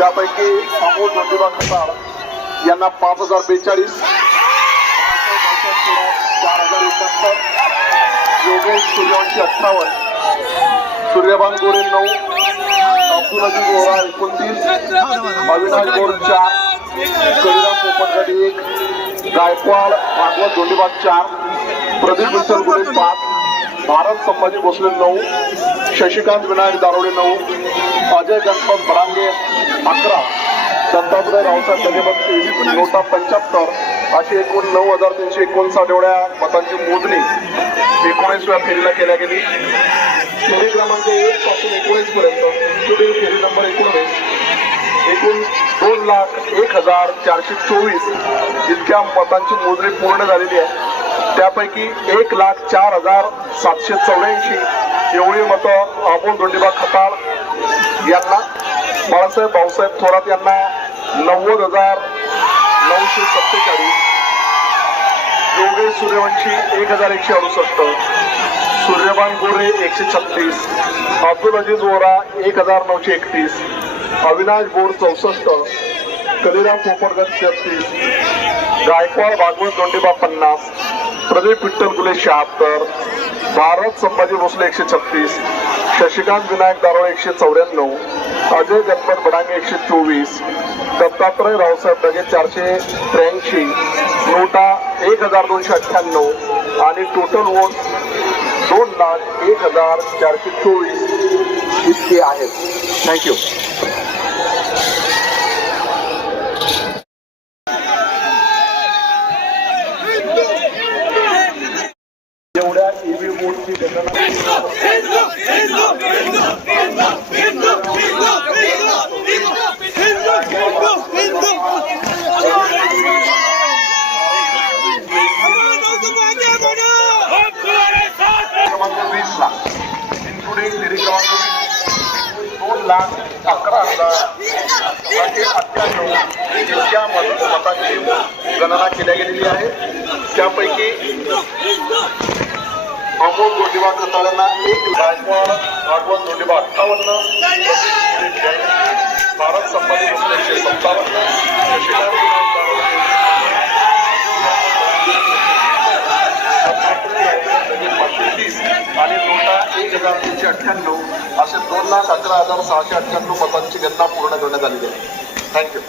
त्यापैकी अमोल ज्योतिबा खताळ यांना पाच हजार बेचाळीस. चार हजार एकाहत्तर. योगेश सूर्यवंशी अठ्ठावन्न. सूर्यभान गोरे नऊ. अब्दुल अजी गोरा एकोणतीस. अविनाश गोर चार. कविराम पोपटगडी एक. गायकवाड भागवत दोंडीबाग चार. प्रदीप विठ्ठल गोरे पाच. भारत संभाजी भोसले नऊ. शशिकांत विनायक दारोडे नऊ. अजय गणपत बरांगे अकरा दत्तात्रय रावसाहेब दगे नोटा पंच्याहत्तर अशी एकूण नऊ हजार तीनशे एकोणसाठ एवढ्या मतांची मोजणी एकोणीसव्या फेरीला केल्या गेली. फेरी क्रमांक एक पासून एकोणीस पर्यंत. पुढील फेरी नंबर एकोणीस एकूण दोन लाख एक हजार चारशे चोवीस इतक्या मतांची मोजणी पूर्ण झालेली आहे. त्यापैकी एक लाख चार हजार सातशे चौऱ्याऐंशी एवढी मतं अमोल दोंडीबा खताळ यांना बाळासाहेब भाऊसाहेब थोरात यांना नव्वद हजार नऊशे सत्तेचाळीस योगेश सूर्यवंशी एक हजार एकशे अडुसष्ट सूर्यबान गोरे एकशे छत्तीस अब्दुल अजीज वोरा एक हजार नऊशे एकतीस अविनाश बोर चौसष्ट कलिराम पोपटगड छत्तीस गायकवाड भागवत दोंडेबा पन्नास प्रदीप विठ्ठल गुले शहात्तर भारत संभाजी भोसले एकशे छत्तीस शशिकांत विनायक दारोळे एकशे चौऱ्याण्णव अजय गणपत बडांगे एकशे चोवीस दत्तात्रय रावसाहेब डगे चारशे त्र्याऐंशी नोटा एक हजार दोनशे अठ्ठ्याण्णव आणि टोटल वोट दोन लाख एक हजार चारशे चोवीस इतके आहेत. थँक्यू एवढ्या ईव्हीएम वोटची गणना क्रमांक वीसला इन्क्लुडिंग फेरी क्रमांक वीस दोन लाख अकरा हजार अठ्ठ्याण्णव मतांची गणना केल्या गेलेली आहे त्यापैकी अमोल गोंडीबा खताळ्यांना एक गायकवाड भागवत गोंडीबा अठ्ठावन्न. भारत संभाजी एकोणीसशे सत्तावन्न. शशिकांत विनायक दारोडे आणि नोटा एक हजार तीनशे अठ्ठ्याण्णव असे दोन लाख अकरा हजार सहाशे अठ्ठ्याण्णव मतांची गणना पूर्ण करण्यात आलेली आहे. थँक्यू